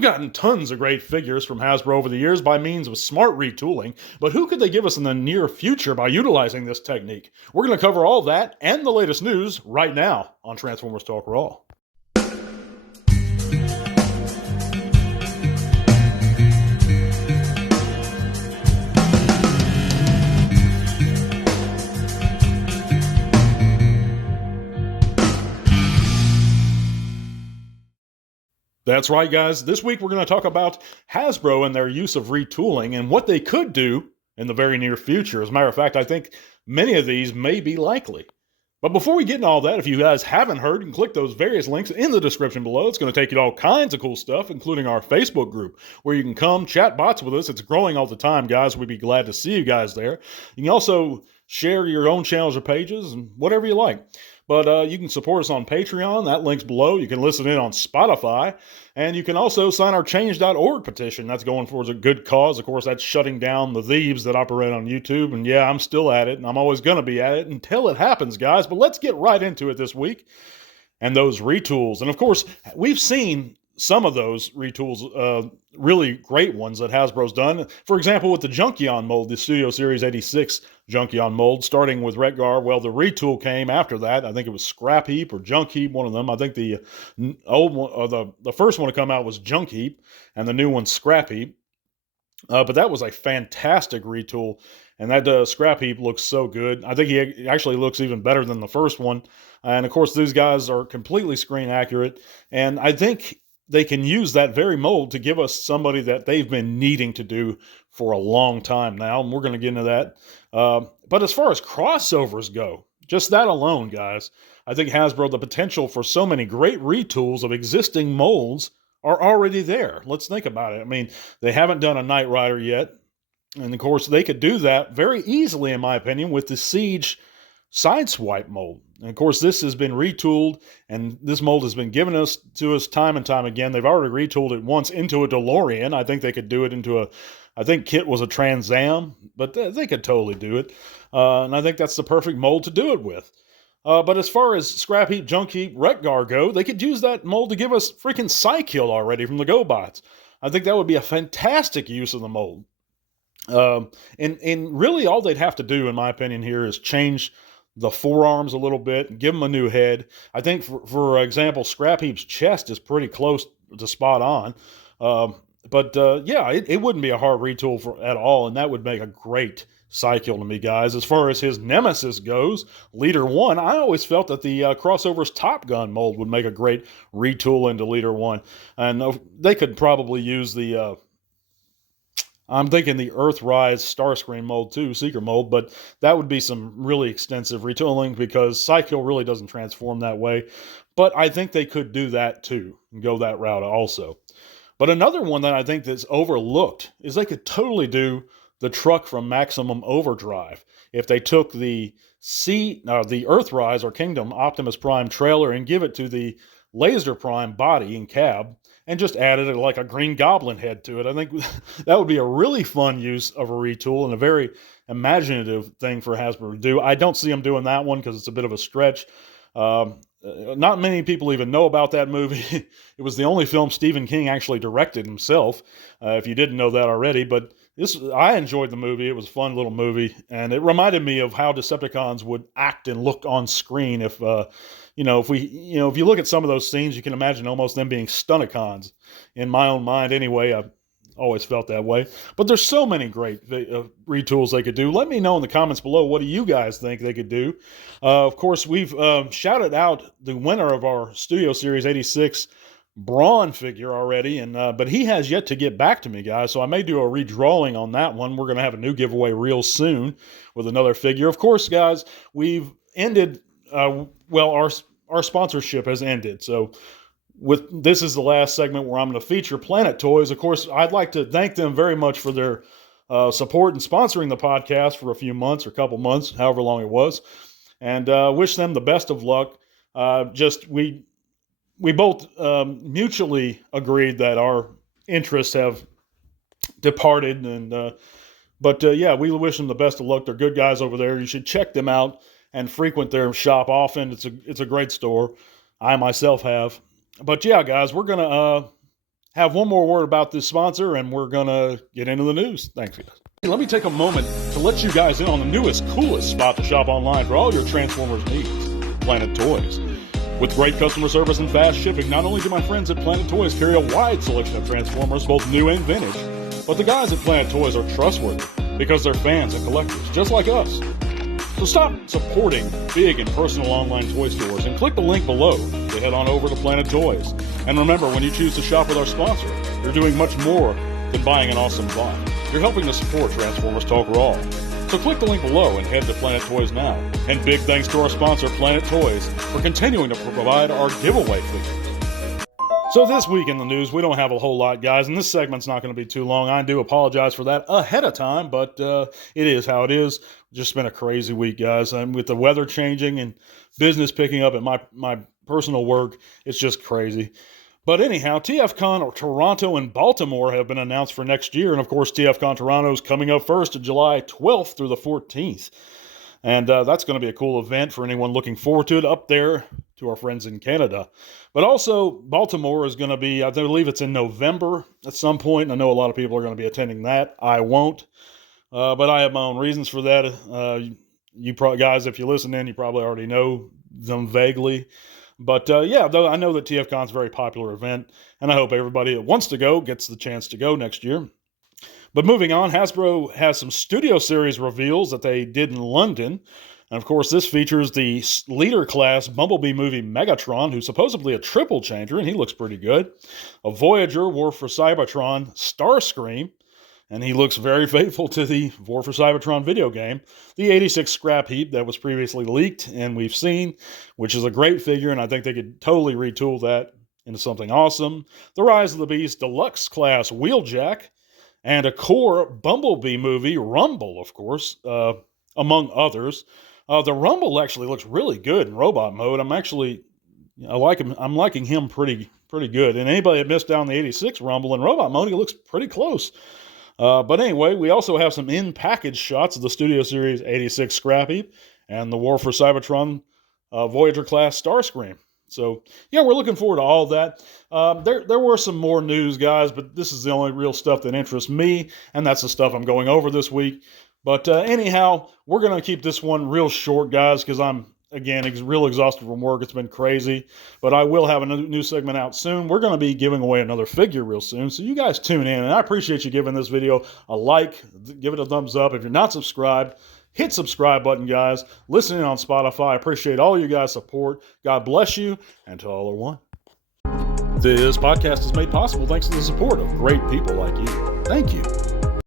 We've gotten tons of great figures from Hasbro over the years by means of smart retooling, but who could they give us in the near future by utilizing this technique? We're going to cover all that and the latest news right now on Transformers Talk Raw. That's right, guys. This week we're going to talk about Hasbro and their use of retooling and what they could do in the very near future. As a matter of fact, I think many of these may be likely. But before we get into all that, if you guys haven't heard, you can click those various links in the description below. It's going to take you to all kinds of cool stuff, including our Facebook group, where you can come chat bots with us. It's growing all the time, guys. We'd be glad to see you guys there. You can also share your own channels or pages and whatever you like. But you can support us on Patreon. That link's below. You can listen in on Spotify. And you can also sign our change.org petition. That's going towards a good cause. Of course, that's shutting down the thieves that operate on YouTube. And yeah, I'm still at it. And I'm always going to be at it until it happens, guys. But let's get right into it this week. And those retools. And of course, we've seen some of those retools, really great ones that Hasbro's done. For example, with the Junkion mold, the Studio Series 86 Junkion mold, starting with Retgar. Well, the retool came after that. I think it was Scrap Heap or Junk Heap, one of them. I think the old one, or the first one to come out was Junk Heap, and the new one's Scrap Heap. But that was a fantastic retool, and that Scrap Heap looks so good. I think he actually looks even better than the first one. And of course, these guys are completely screen accurate, and I think they can use that very mold to give us somebody that they've been needing to do for a long time now, and we're going to get into that. But as far as crossovers go, just that alone, guys, I think Hasbro, the potential for so many great retools of existing molds are already there. Let's think about it. I mean, they haven't done a Knight Rider yet, and of course, they could do that very easily, in my opinion, with the Siege Sideswipe mold. And of course, this has been retooled, and this mold has been given to us time and time again. They've already retooled it once into a DeLorean. I think they could do it into I think Kit was a Trans Am, but they could totally do it. And I think that's the perfect mold to do it with. But as far as Scrap Heap, Junk Heap, Retgar go, they could use that mold to give us freaking Psykill already from the GoBots. I think that would be a fantastic use of the mold. And really all they'd have to do, in my opinion, here is change the forearms a little bit and give them a new head. I think, for example, Scrap Heap's chest is pretty close to spot on. Yeah, it wouldn't be a hard retool at all, and that would make a great Psykill to me, guys. As far as his nemesis goes, Leader 1, I always felt that the Crossover's Top Gun mold would make a great retool into Leader 1. And they could probably use the I'm thinking the Earthrise Starscream mold too, Seeker mold, but that would be some really extensive retooling because Psykill really doesn't transform that way. But I think they could do that too and go that route also. But another one that I think that's overlooked is they could totally do the truck from Maximum Overdrive. If they took the Earthrise or Kingdom Optimus Prime trailer and give it to the Laser Prime body and cab, and just added like a Green Goblin head to it. I think that would be a really fun use of a retool and a very imaginative thing for Hasbro to do. I don't see them doing that one because it's a bit of a stretch. Not many people even know about that movie. It was the only film Stephen King actually directed himself, if you didn't know that already. But I enjoyed the movie. It was a fun little movie, and it reminded me of how Decepticons would act and look on screen if you look at some of those scenes, you can imagine almost them being Stunticons. In my own mind, anyway, I've always felt that way. But there's so many great retools they could do. Let me know in the comments below, what do you guys think they could do? Of course, we've shouted out the winner of our Studio Series 86 Brawn figure already, but he has yet to get back to me, guys, so I may do a redrawing on that one. We're going to have a new giveaway real soon with another figure. Of course, guys, we've ended, our sponsorship has ended, so this is the last segment where I'm going to feature Planet Toys. Of course, I'd like to thank them very much for their support and sponsoring the podcast for a few months or a couple months, however long it was, and wish them the best of luck. We both mutually agreed that our interests have departed, but we wish them the best of luck. They're good guys over there. You should check them out and frequent their shop often. It's a great store. I myself have. But yeah, guys, we're gonna have one more word about this sponsor, and we're going to get into the news. Thanks, guys. Let me take a moment to let you guys in on the newest, coolest spot to shop online for all your Transformers needs, Planet Toys. With great customer service and fast shipping, not only do my friends at Planet Toys carry a wide selection of Transformers, both new and vintage, but the guys at Planet Toys are trustworthy because they're fans and collectors, just like us. So stop supporting big and personal online toy stores and click the link below to head on over to Planet Toys. And remember, when you choose to shop with our sponsor, you're doing much more than buying an awesome buy. You're helping to support Transformers Talk Raw. So click the link below and head to Planet Toys now. And big thanks to our sponsor, Planet Toys, for continuing to provide our giveaway figures. So this week in the news, we don't have a whole lot, guys, and this segment's not going to be too long. I do apologize for that ahead of time, but it is how it is. Just been a crazy week, guys. And with the weather changing and business picking up at my personal work, it's just crazy. But anyhow, TFCon or Toronto and Baltimore have been announced for next year. And of course, TFCon Toronto is coming up first of July 12th through the 14th. And that's going to be a cool event for anyone looking forward to it up there to our friends in Canada. But also, Baltimore is going to be, I believe it's in November at some point. I know a lot of people are going to be attending that. I won't. But I have my own reasons for that. You guys, if you listen in, you probably already know them vaguely. But yeah, though I know that TFCon is a very popular event, and I hope everybody that wants to go gets the chance to go next year. But moving on, Hasbro has some Studio Series reveals that they did in London. And of course, this features the leader class Bumblebee movie Megatron, who's supposedly a triple changer, and he looks pretty good. A Voyager War for Cybertron Starscream, and he looks very faithful to the War for Cybertron video game. The 86 Scrap Heap that was previously leaked and we've seen, which is a great figure, and I think they could totally retool that into something awesome. The Rise of the Beast Deluxe Class Wheeljack, and a core Bumblebee movie, Rumble, of course, among others. The Rumble actually looks really good in robot mode. I like him. I'm liking him pretty good. And anybody that missed out on the 86 Rumble in robot mode, he looks pretty close. But anyway, we also have some in-package shots of the Studio Series 86 Scrap Heap and the War for Cybertron Voyager class Starscream. So, yeah, we're looking forward to all that. There were some more news, guys, but this is the only real stuff that interests me, and that's the stuff I'm going over this week. But anyhow, we're going to keep this one real short, guys, because I'm, again, real exhausted from work. It's been crazy. But I will have a new segment out soon. We're going to be giving away another figure real soon. So you guys tune in. And I appreciate you giving this video a like. Give it a thumbs up. If you're not subscribed, hit subscribe button, guys. Listening on Spotify. I appreciate all you guys' support. God bless you. And to all are one. This podcast is made possible thanks to the support of great people like you. Thank you.